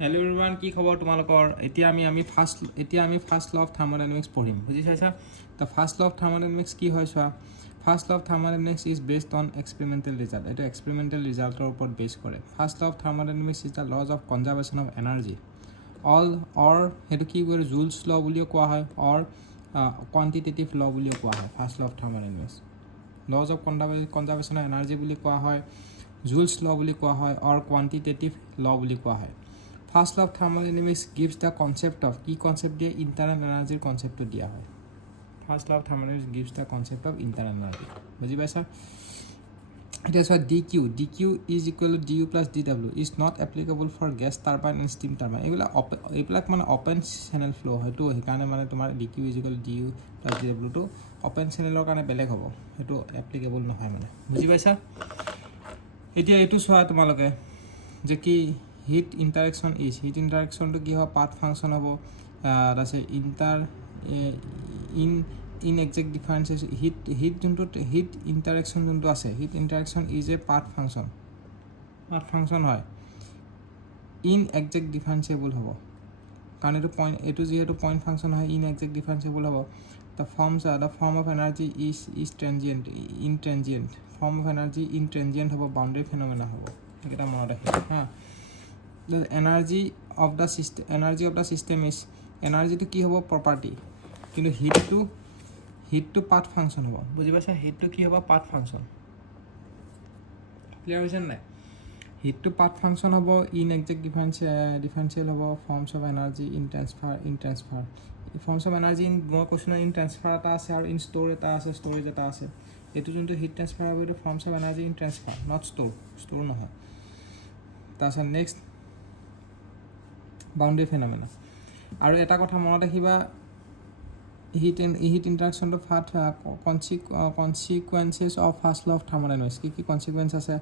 Hello' everyone, কি খবৰ তোমালোকৰ? এতিয়া আমি ফাৰ্ষ্ট ল অফ থাৰ্মোডাইনামিক্স পঢ়িম, বুজি চাইছা? তো ফাৰ্ষ্ট ল অফ থাৰ্মোডাইনামিক্স কি হয় চোৱা। First law of thermodynamics is based on experimental result. এইটো এক্সপেৰিমেণ্টেল ৰিজাল্টৰ ওপৰত বেছ কৰে। First law of thermodynamics is the laws of conservation of energy সেইটো কি কৰে, জুলছ ল বুলিও কোৱা হয়, কোৱান্টিটেটিভ ল বুলিও কোৱা হয়। First law of thermodynamics laws of conservation of energy বুলি কোৱা হয়, জুলছ ল বুলি কোৱা হয়, কোৱান্টিটেটিভ ল বুলি কোৱা হয়। First law of thermodynamics gives the concept of, কি কনচেপ্ট দিয়ে, ইণ্টাৰনেল এনাৰ্জিৰ কনচেপ্টটো দিয়া হয়। First law of thermodynamics gives the concept of internal energy, বুজি পাইছা? এতিয়া চোৱা, D Q is equal to D U plus D W is not applicable for gas turbine and steam turbine. এইবিলাক মানে অপেন চেনেল ফ্ল' হয়তো, সেইকাৰণে মানে তোমাৰ D Q is equal to D U plus D ডাব্লিউটো open চেনেলৰ কাৰণে বেলেগ হ'ব, সেইটো এপ্লিকেবল নহয় মানে, বুজি পাইছা? এতিয়া এইটো চোৱা তোমালোকে যে কি হিট ইণ্টাৰেকশ্যনটো কি হ'ব, পাথ ফাংচন হ'ব। তাৰপিছত inexact differences heat interaction যোনটো আছে, heat interaction is a path function হয়, ইন একজেক্ট ডিফাৰেঞ্চিয়েবল হ'ব, কাৰণ এইটো যিহেতু পইণ্ট ফাংচন হয়, ইন একজেক্ট ডিফাৰেঞ্চিয়েবল হ'ব। The form of energy is transient form of energy transient হ'ব, বাউণ্ডেৰী ফেনমেনা হ'ব, সেইকেইটা মনত ৰাখিবা হা। The energy of the system is, এনাৰ্জিটো কি হ'ব, প্ৰপাৰ্টি, কিন্তু হিটটো পাথ ফাংচন হ'ব, বুজি পাইছা? হিটটো কি হ'ব, পাথ ফাংচন। ক্লিয়াৰ হৈছে নাই? হিটটো পাথ ফাংচন হ'ব, ইন একজেক্ট ডিফাৰেঞ্চিয়েল হ'ব, forms of energy in transfer. Forms of energy মই কৈছোঁ নহয়, ইন ট্ৰেন্সফাৰ এটা আছে আৰু ইন ষ্ট'ৰেজ এটা আছে। এইটো যোনটো হিট ট্ৰেন্সফাৰ হ'ব, এইটো forms of energy in transfer, not store নহয়। তাৰপিছত নেক্সট বাউণ্ডেৰী ফেনমেনা। আৰু এটা কথা মনত ৰাখিবা, হিট ইণ্টাৰেকশ্যনটো consequences of first law of thermodynamics. কি কনচিকুৱেঞ্চ আছে,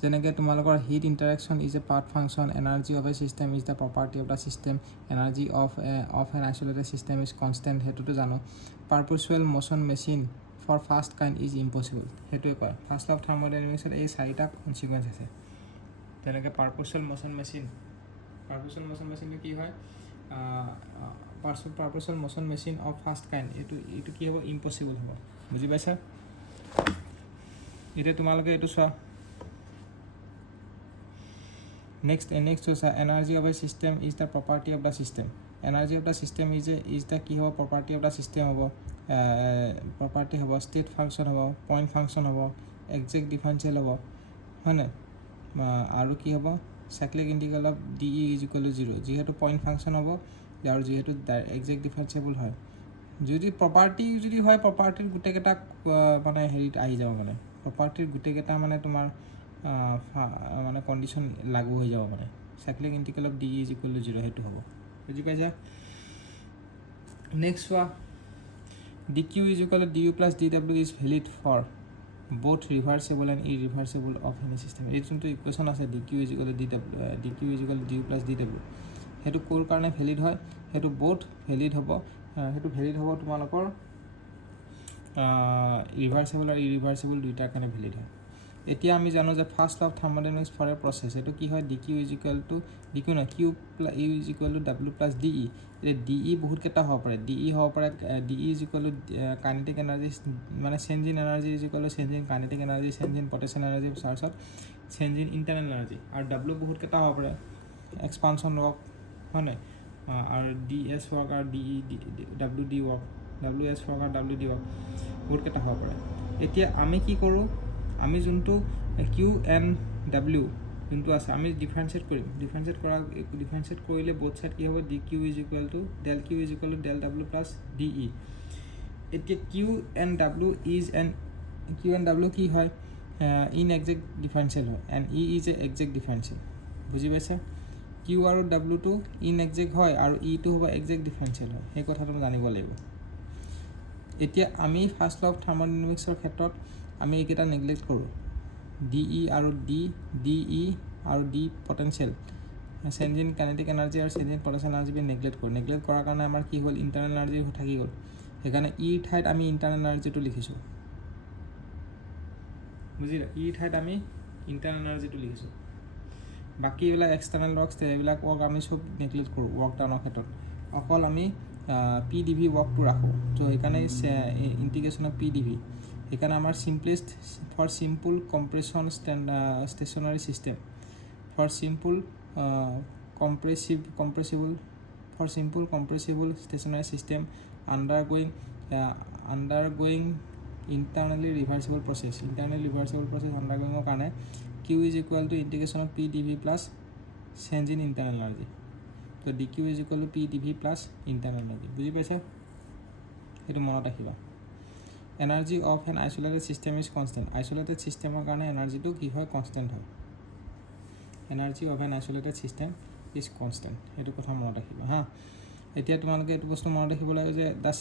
যেনেকৈ তোমালোকৰ heat interaction is a path function, energy of a system is the property of the system, energy of an isolated system is constant, সেইটোতো জানো। Perpetual motion machine for first kind is impossible, সেইটোৱে কয়। First law of থাৰ্মোডাইনামিক্সত এই 4টা consequence আছে। তেনেকৈ পাৰপচুৱেল motion মেচিনটো কি হয়, perpetual motion machine of first kind, এইটো কি হ'ব, ইম্পচিবল হ'ব, বুজি পাইছা? এতিয়া তোমালোকে এইটো চোৱা, নেক্সট চোৱা, energy of a system is the property of the system. Energy of the system is the কি হ'ব, প্ৰপাৰ্টি অফ দ্য ছিষ্টেম হ'ব, প্ৰপাৰ্টি হ'ব, ষ্টেট ফাংচন হ'ব, পইণ্ট ফাংচন হ'ব, একজেক্ট ডিফাৰেঞ্চিয়েল হ'ব, হয় নাই? আৰু কি হ'ব, cyclic integral of d E is equal to 0, যিহেতু পইণ্ট ফাংচন হ'ব আৰু যিহেতু একজেক্ট ডিফাৰেঞ্চিয়েবল হয়। যদি প্ৰপাৰ্টি হয়, প্ৰপাৰ্টিৰ গোটেইকেইটা মানে হেৰিত আহি যাব, মানে প্ৰপাৰ্টিৰ গোটেইকেইটা মানে তোমাৰ মানে কণ্ডিশ্যন লাগু হৈ যাব, মানে cyclic integral of d E is equal to 0, সেইটো হ'ব, বুজি পাইছা? নেক্সট চোৱা, D Q is equal to D U plus D W is valid for both reversible and irreversible of any system. এই যোনটো ইকুৱেশ্যন আছে, d Q is equal to D U plus D ডাব্লিউ, সেইটো ক'ৰ কাৰণে valid হয়, সেইটো valid হ'ব তোমালোকৰ ৰিভাৰ্চিবল আৰু ইৰিভাৰ্চিবল দুইটাৰ কাৰণে ভেলিড হয়। এতিয়া আমি জানো যে first law of thermodynamics for a process, এইটো কি হয়, Q is equal to W plus D E. এতিয়া ডি ই বহুতকেইটা হ'ব পাৰে, D E is equal to kinetic energy, মানে change in energy is equal to change in kinetic energy, change in potential energy, তাৰপিছত change in internal energy. আৰু W বহুতকেইটা হ'ব পাৰে, এক্সপানশ্যন ৱৰ্ক, হয় নাই? আৰু ডি এছ ৱৰ্ক আৰু W D work, W S work আৰু ডাব্লিউ ডি ৱৰ্ক বহুতকেইটা হ'ব পাৰে। এতিয়া আমি কি কৰোঁ, আমি যোনটো কিউ এন ডাব্লিউ যোনটো আছে, আমি ডিফাৰেঞ্চিয়েট কৰিলে বোথ ছাইড কি হ'ব, d Q is equal to del ডাব্লিউ প্লাছ ডি ই। এতিয়া কিউ এন ডাব্লিউ কি হয়, ইন একজেক্ট ডিফাৰেঞ্চিয়েল হয়, and E is a exact differential, বুজি পাইছা? কিউ আৰু ডাব্লিউটো ইন একজেক্ট হয় আৰু ইটো হ'ব একজেক্ট ডিফাৰেঞ্চিয়েল হয়, সেই কথাটো জানিব লাগিব। এতিয়া আমি ফাৰ্ষ্ট ল অফ থাৰ্মোডাইনামিক্সৰ ক্ষেত্ৰত আমি এইকেইটা নেগলেক্ট কৰোঁ, ডি ই আৰু D potential, change in kinetic energy আৰু change in potential energy neglect কৰাৰ কাৰণে আমাৰ কি হ'ল, ইণ্টাৰনেল এনাৰ্জি থাকি গ'ল, সেইকাৰণে ইৰ ঠাইত আমি ইণ্টাৰনেল এনাৰ্জিটো লিখিছোঁ, বুজিলা? ইৰ ঠাইত আমি ইণ্টাৰনেল এনাৰ্জিটো লিখিছোঁ। বাকী এইবিলাক এক্সটাৰ্নেল ৱৰ্কছ এইবিলাক ৱৰ্ক আমি চব নেগলেক্ট কৰোঁ ৱৰ্ক ডাউনৰ ক্ষেত্ৰত অকল আমি PDV ৱৰ্কটো ৰাখোঁ ত' সেইকাৰণে ইণ্টিগ্ৰেশ্যন অফ PDV সেইকাৰণে আমাৰ simplest for simple compression stationary system for simple compressible stationary system undergoing internally reversible process undergoing কাৰণে Q is equal to integration of PdV plus change in internal energy so dq is equal to PdV plus internal energy বুজি পাইছে সেইটো মনত ৰাখিবা energy of an isolated system is constant isolated system কাৰণে এনাৰ্জিটো কি হয় constant হয় energy of an isolated system is constant এইটো কথা মনত ৰাখিবা হা এতিয়া তোমালোকে এইটো বস্তু মনত ৰাখিব লাগে যে the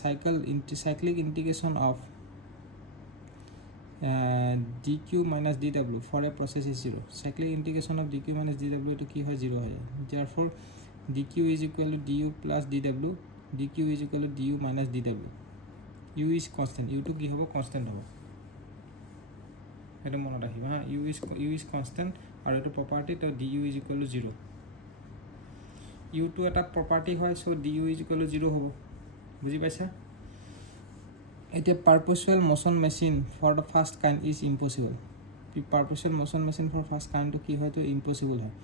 cyclic integration of dq minus dw for a process is 0 cyclic integration of dq minus dw to কি হয় 0 হয় therefore dq is equal to du plus dw dq is equal to du minus dw u is constant u to কি হ'ব constant হ'ব এটা মনত ৰাখিবা হা u is constant আৰু এটা property তো du is equal to 0 u to এটা property হয় so du is equal to 0 হ'ব বুজি পাইছা এতিয়া purposeful motion machine for the first kind is impossible purposeful motion machine for first kind to কি হয় তো impossible হয়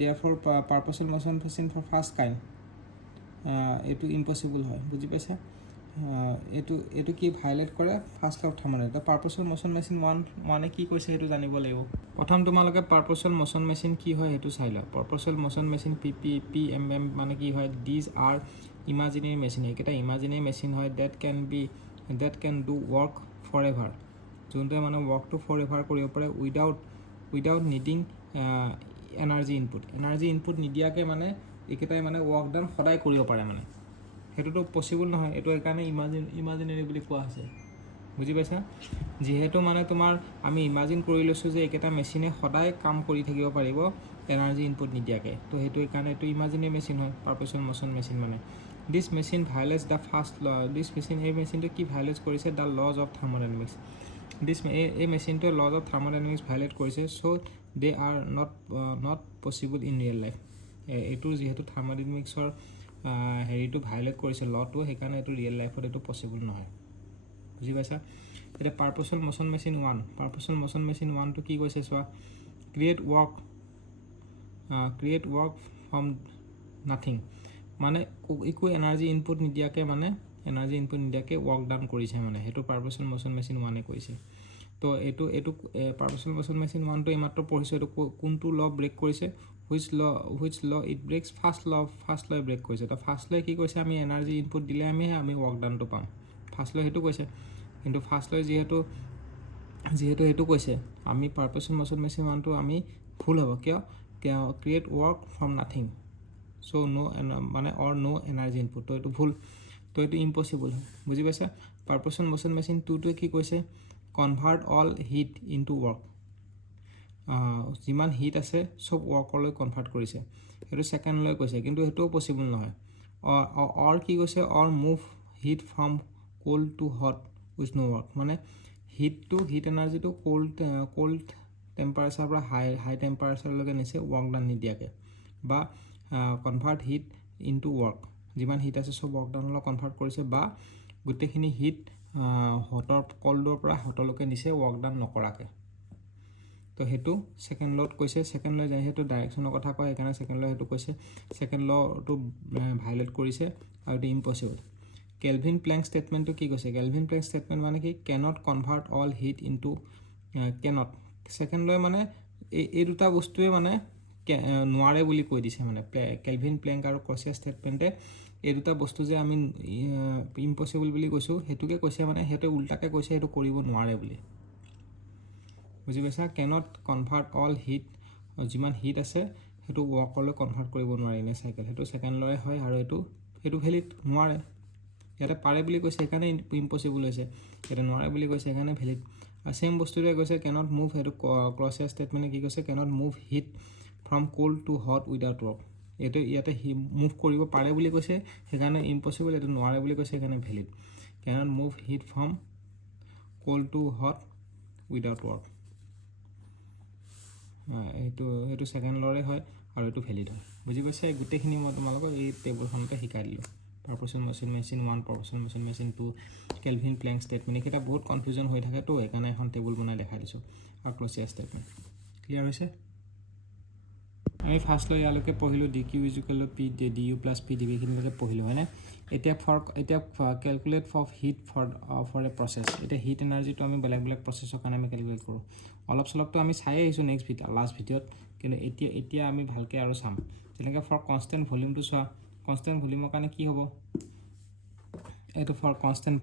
therefore purposeful motion machine for first kind এটো impossible হয় বুজি পাইছা এটো কি ভায়োলেট কৰে first of thermodynamics the perpetual motion machine 1 কি কৈছে এটো জানিব লাগিব প্ৰথম তোমালোকে পাৰপাছফুল মোশন মেচিন কি হয় এটো চাই লও পাৰপাছফুল মোশন মেচিন PMM মানে কি হয় দিস আৰ ইমাজিনাৰী মেচিন এটা ইমাজিনাৰী মেচিন হয় that can do work forever যোনটো মানে workটো forever কৰিব পাৰে without needing energy input নিদিয়াকে মানে একেটাই মানে work done সদায় কৰিব পাৰে মানে হেতুটো পসিবল নহয় এটো একাৰণে ইমাজিনাৰী বুলি কোৱা আছে বুজি পাইছা যেহেতু মানে তোমাৰ আমি ইমাজিন কৰি লৈছো যে একেটা মেচিনে সদায় কাম কৰি থাকিব পাৰিব এনাৰ্জি ইনপুট নিদিয়াকে তো হেতু একাৰণে এটো ইমাজিনাৰী মেচিন হয় পাৰপাছফুল মোশন মেচিন মানে this machine violates the first law this machine এই মেচিনটো কি ভায়োলেট কৰিছে the laws of thermodynamics this এই মেচিনটো laws of thermodynamics ভায়োলেট কৰিছে so they are not possible in real life এটো যেহেতু থাৰ্মোডাইনামিক্সৰ হেৰিটো ভায়োলেট কৰিছে লটো সেইকাৰণে এটো ৰিয়েল লাইফত এটো পসিবল নহয় বুজি পাইছা এটা পাৰপাছফুল মোশন মেচিন 1 টো কি কৈছে চোৱা ক্ৰিয়েট ওয়াৰ্ক ফ্ৰম নাথিং মানে ইকো এনাৰ্জি ইনপুট নিদিয়াকে ওয়াৰ্ক ডাউন কৰিছে মানে হেতু পাৰপাছফুল মোশন মেচিন 1 এ কৈছে তো এটো পাৰপাছফুল মোশন মেচিন 1 টো ইমাত্ৰ পঢ়িছো এটো কোনটো ল ব্ৰেক কৰিছে which law it breaks first law break কৰিছে তো ফাৰ্স্ট ল কি কৈছে আমি এনাৰ্জি ইনপুট দিলে আমি ওয়াৰ্ক ডাউন তো পাম ফাৰ্স্ট ল হেতু কৈছে কিন্তু ফাৰ্স্ট ল যেহেতু হেতু কৈছে আমি পাৰপাছফুল মোশন মেচিন 1 টো আমি ভুল হ'ব কিয় create work from nothing so no মানে or no energy input তো এটো ভুল তো এটো ইম্পসিবল বুজি পাইছা পাৰপাছফুল মোশন মেচিন 2 টো কি কৈছে convert all heat into work যিমান হিট আছে সব ওয়ার্কলৈ কনভার্ট কৰিছে এটো সেকেন্ড লৈ কৈছে কিন্তু হেতু পসিবল নহয় or কি কৈছে or move heat from cold to hot with no work মানে heat energy to cold temperature পৰা হাই টেম্পাৰেচাৰ লৈকে নিছে ওয়াৰ্ক ডাউন নিদিয়াকে বা কনভাৰ্ট হিট ইনটু ওয়াৰ্ক যিমান হিট আছে সব ওয়াৰ্ক ডাউনলৈ কনভাৰ্ট কৰিছে বা গুটেখিনি হিট হটৰ কোল্ডৰ পৰা হটলৈকে নিছে ওয়াৰ্ক ডাউন নকৰাকে তো হেতু সেকেন্ড লট কৈছে সেকেন্ড ল যায় হেতু ডাইৰেকশনৰ কথা কয় একাৰণে সেকেন্ড ল হেতু কৈছে সেকেন্ড ল টু ভায়োলেট কৰিছে আৰু এটো ইম্পসিবল কেলভিন প্ল্যাঙ্ক স্টেটমেন্ট তো কি কৈছে কেলভিন প্ল্যাঙ্ক স্টেটমেন্ট মানে কি cannot convert all heat into cannot second law মানে এই দুটা বস্তুৱে মানে নোৱাৰে বুলি কৈ দিছে মানে কেলভিন প্ল্যাঙ্ক আৰু ক্ৰছিয়াৰ স্টেটমেন্টে এই দুটা বস্তু যে আমি ইম্পসিবল বুলি কৈছো হেতুকে কৈছে মানে হেতু উল্টাকে কৈছে হেতু কৰিব নোৱাৰে বুলি বুজি পাইছা cannot convert all heat যিমান হিট আছে হেতু ওয়ার্কলৈ কনভার্ট কৰিব নোৱাৰে ইনে সাইকেল হেতু সেকেন্ড লয় হয় আৰু হেতু ভ্যালিড নোৱাৰে এটা পাৰে বুলি কৈছে একাৰণে ইম্পসিবল হৈছে এটা নোৱাৰে বুলি কৈছে একাৰণে ভ্যালিড আৰু সেম বস্তুৰে কৈছে cannot move হেতু ক্ৰছিয়াৰ স্টেটমেন্টে কি কৈছে cannot move heat from cold to hot without work এটো ইয়াতে মুভ কৰিব পাৰে বুলি কৈছে সেকাৰণে ইম্পসিবল এটো নোৱাৰে বুলি কৈছে একাৰণে valid cannot move heat from cold to hot without work এইটো সেকেন্ড লৰে হয় আৰু এইটো ভ্যালিড হয় বুজি পাইছে গোটেইখিনি মই তোমালোকক এই টেবুলখনতে শিকাই দিলোঁ perpetual machine 1 perpetual machine 2 Kelvin Planck statement এইকেইটা বহুত কনফিউজন হৈ থাকে তো সেইকাৰণে এখন টেবুল বনাই দেখাই দিছোঁ আৰু ক্ল'ছিয়াছ ষ্টেটমেণ্ট ক্লিয়াৰ হৈছে আমি ফাৰ্ষ্ট লৈ ইয়ালৈকে পঢ়িলোঁ D Q is equal P D U plus P D V এইখিনিলৈকে পঢ়িলোঁ হয়নে এতিয়া calculate for heat for a process এতিয়া হিট এনাৰ্জিটো আমি বেলেগ প্ৰচেছৰ কাৰণে আমি কেলকুলেট কৰোঁ অলপ চলপটো আমি চাই আহিছোঁ নেক্সট লাষ্ট ভিডিঅ'ত কিন্তু এতিয়া আমি ভালকৈ আৰু চাম যেনেকৈ ফৰ কনষ্টেণ্ট ভলিউমটো চোৱা কনষ্টেণ্ট ভলিউমৰ কাৰণে কি হ'ব এইটো ফৰ কনষ্টেণ্ট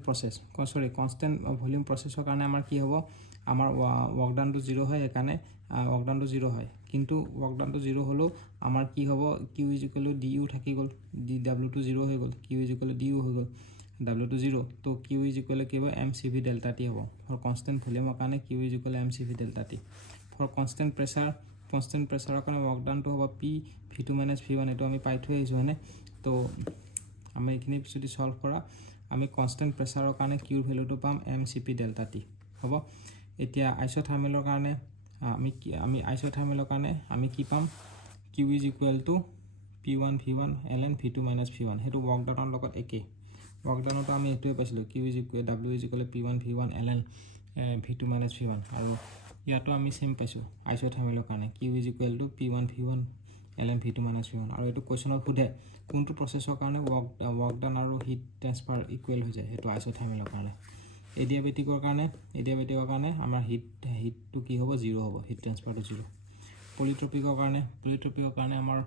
ভলিউম প্ৰচেছৰ কাৰণে আমাৰ কি হ'ব আমাৰ ৱৰ্ক ডানটো 0 হয় সেইকাৰণে ৱৰ্ক ডানটো 0 হয় কিন্তু ৱৰ্ক ডানটো 0 হ'লেও আমাৰ কি হ'ব কিউ ইজুকেল ডি ইউ থাকি গ'ল ডাব্লিউটো 0 হৈ গ'ল কিউ ইজুকেল ডি ইউ হৈ গ'ল ডাব্লিউটো 0 তো কিউ ইজুকেল কি হ'ব M C V delta T হ'ব ফৰ কনষ্টেণ্ট ভলিউমৰ কাৰণে Q is equal M C V delta T for constant প্ৰেছাৰৰ কাৰণে ৱৰ্ক ডানটো হ'ব পি ভি2 - ভি1 এইটো আমি পাই থৈ আহিছোঁ হয়নে তো আমি এইখিনি যদি চল্ভ কৰা আমি কনষ্টেণ্ট প্ৰেছাৰৰ কাৰণে কিউৰ ভেলুটো পাম m c p delta T হ'ব এতিয়া আইচ'থাৰ্মেলৰ কাৰণে আমি কি পাম q is equal to P1 V1 ln V2 - V1 সেইটো ৱৰ্ক ডানৰ লগত একেই ৱৰ্ক ডানতো আমি এইটোৱে পাইছিলোঁ কিউ ইজ ইকুৱেল ডাব্লিউ is equal P1 V1 ln V2 - V1 আৰু ইয়াতো আমি চেম পাইছোঁ আইচ'থাৰ্মেলৰ কাৰণে q is equal to P1 V1 ln V2 - V1 আৰু এইটো কুৱেশ্যনত সোধে কোনটো প্ৰচেছৰ কাৰণে ৱৰ্ক ডান আৰু হিট ট্ৰান্সফাৰ ইকুৱেল হৈ যায় সেইটো আইচ'থাৰ্মেলৰ কাৰণে এডিয়াবেটিকৰ কাৰণে আমাৰ হিটটো কি হ'ব 0 হ'ব হিট ট্ৰান্সফাৰটো 0 পলিট্ৰপিকৰ কাৰণে আমাৰ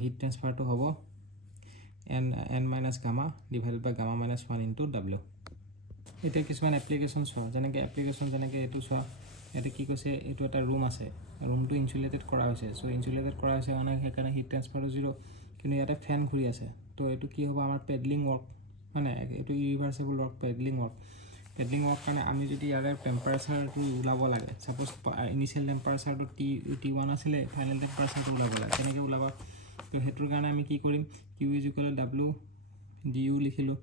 হিট ট্ৰান্সফাৰটো হ'ব n মাইনাছ গামা ডিভাইডেড বাই গামা মাইনাছ 1 ইনটু ডাব্লিউ এতিয়া কিছুমান এপ্লিকেশ্যন চোৱা যেনেকৈ এইটো চোৱা ইয়াতে কি কৈছে এইটো এটা ৰুম আছে ৰুমটো ইনচুলেটেড কৰা হৈছে চ' ইনচুলেটেড কৰা হৈছে মানে সেইকাৰণে হিট ট্ৰান্সফাৰটো 0 কিন্তু ইয়াতে ফেন ঘূৰি আছে তো এইটো কি হ'ব আমাৰ পেডলিং ৱৰ্ক মানে এইটো ইৰিভাৰ্চেবল ৱৰ্ক পেডলিং ৱৰ্ক কাৰণে আমি যদি ইয়াৰে টেম্পাৰেচাৰটো ওলাব লাগে ছাপ'জ ইনিচিয়েল টেম্পাৰেচাৰটো T1 আছিলে ফাইনেল টেম্পাৰেচাৰটো ওলাব লাগে কেনেকৈ ওলাব তো সেইটোৰ কাৰণে আমি কি কৰিম Q is equal W D U লিখিলোঁ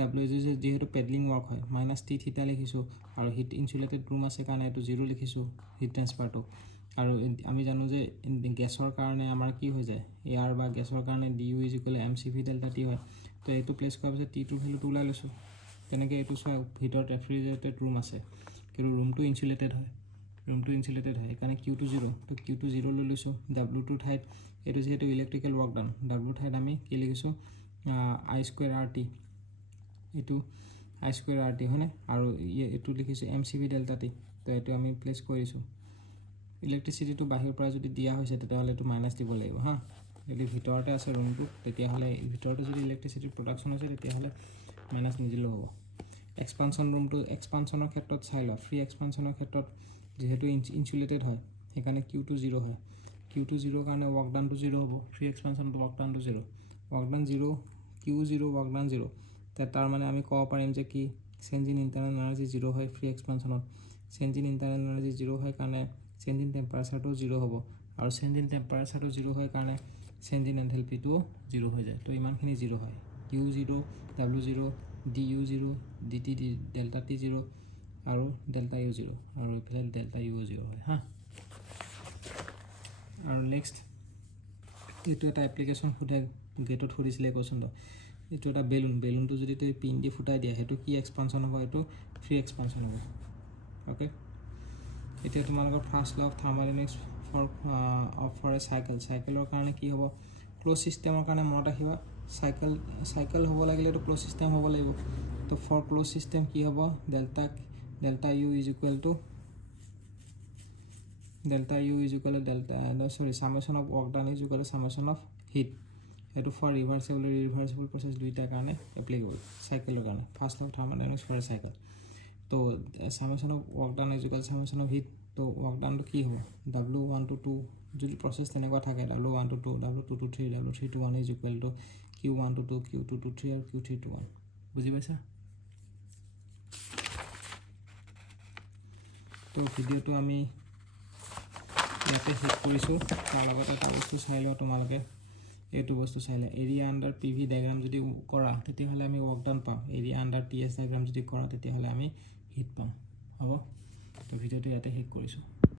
ডাব্লিউ যিহেতু পেডলিং ৱৰ্ক হয় -T থিটা লিখিছোঁ আৰু হিট ইনচুলেটেড ৰুম আছে কাৰণে এইটো 0 লিখিছোঁ হিট ট্ৰান্সফাৰটো আৰু আমি জানো যে গেছৰ কাৰণে আমাৰ কি হৈ যায় এয়াৰ বা গেছৰ কাৰণে d u is equal m C V delta t হয় তো এইটো প্লেচ কৰাৰ পিছত টিটোৰ ভেলুটো ওলাই লৈছোঁ তেনেকৈ এইটো চোৱা ভিতৰত ৰেফ্ৰিজাৰেটেড ৰুম আছে কিন্তু ৰুমটো ইনচুলেটেড হয় সেইকাৰণে কিউটো 0 তো কিউটো 0 লৈ লৈছোঁ ডাব্লিউটোৰ ঠাইত এইটো যিহেতু ইলেক্ট্ৰিকেল ৱৰ্ক ডান ডাব্লিউৰ ঠাইত আমি কি লিখিছোঁ আই স্কুৱেৰ আৰ টি এইটো আই স্কুৱেৰ আৰ টি হয়নে আৰু এইটো লিখিছোঁ m C V delta t তো এইটো আমি প্লেচ কৰিছোঁ ইলেক্ট্ৰিচিটিটো বাহিৰৰ পৰা যদি দিয়া হৈছে তেতিয়াহ'লে এইটো মাইনাছ দিব লাগিব হা যদি ভিতৰতে আছে ৰুমটো তেতিয়াহ'লে ভিতৰতে যদি ইলেক্ট্ৰিচিটিৰ প্ৰডাকশ্যন হৈছে তেতিয়াহ'লে মাইনাছ নিদিলেও হ'ব এক্সপানশ্যনৰ ক্ষেত্ৰত চাই লোৱা ফ্ৰী এক্সপানশ্যনৰ ক্ষেত্ৰত যিহেতু ইনচুলেটেড হয় সেইকাৰণে কিউটো 0 হয় কিউটো 0 কাৰণে ৱৰ্ক ডানটো 0 হ'ব ফ্ৰী এক্সপানশ্যনটো ৱৰ্ক ডানটো 0 ৱৰ্ক ডান 0 কিউ 0 ৱৰ্ক ডান 0 তাৰ মানে আমি ক'ব পাৰিম যে কি চেঞ্জ ইন ইণ্টাৰনেল এনাৰ্জি 0 হয় ফ্ৰী এক্সপানশ্যনত চেঞ্জ ইন ইণ্টাৰনেল এনাৰ্জি 0 হয় কাৰণে চেঞ্জ ইন টেম্পাৰেচাৰটো 0 হ'ব আৰু চেঞ্জ ইন টেম্পাৰেচাৰটো 0 হয় কাৰণে চেঞ্জ ইন এনথেলপিটোও 0 হৈ যায় তো ইমানখিনি 0 হয় কিউ 0 ডাব্লিউ 0 d u 0 d t delta t 0 আৰু ডেল্টা ইউ 0 আৰু এইফালে ডেল্টা ইউ 0 হয় হা আৰু নেক্সট এইটো এটা এপ্লিকেশ্যন সোধে গেটত সুধিছিলে কুৱেশ্যনটো এইটো এটা বেলুনটো যদি তুমি পিন দি ফুটাই দিয়া সেইটো কি এক্সপানশ্যন হ'ব এইটো ফ্ৰী এক্সপানশ্যন হ'ব অ'কে এতিয়া তোমালোকৰ first law of thermodynamics for এ চাইকেলৰ কাৰণে কি হ'ব ক্ল'জ ছিষ্টেমৰ কাৰণে মনত ৰাখিবা চাইকেল হ'ব লাগিলে এইটো ক্ল'জ ছিষ্টেম হ'ব লাগিব তো ফৰ ক্ল'জ ছিষ্টেম কি হ'ব delta U is equal to summation of work done is equal to summation of heat এইটো ফৰ ৰিভাৰ্চিবল প্ৰচেছ দুইটাৰ কাৰণে এপ্লিকেবল চাইকেলৰ কাৰণে first law of thermodynamics for a cycle তো summation of work done is equal summation of heat তো work ডানটো কি হ'ব W1 to 2 যদি প্ৰচেছ তেনেকুৱা থাকে W1 to 2 W2 to 3 W3 to 1 is equal two Q1 to 2 Q2 to 3 আৰু Q3 to 1 বুজি পাইছা তো ভিডিঅ'টো আমি ইয়াতে শেষ কৰিছোঁ তাৰ লগতে এটা বস্তু চাই লোৱা তোমালোকে এইটো বস্তু চাইলে এৰিয়া আণ্ডাৰ PV ডায়েগ্ৰাম যদি কৰা তেতিয়াহ'লে আমি ৱৰ্ক ডান পাম এৰিয়া আণ্ডাৰ TS ডায়েগ্ৰাম যদি কৰা তেতিয়াহ'লে আমি হিট পাম হ'ব তো ভিডিঅ'টো ইয়াতে শেষ কৰিছোঁ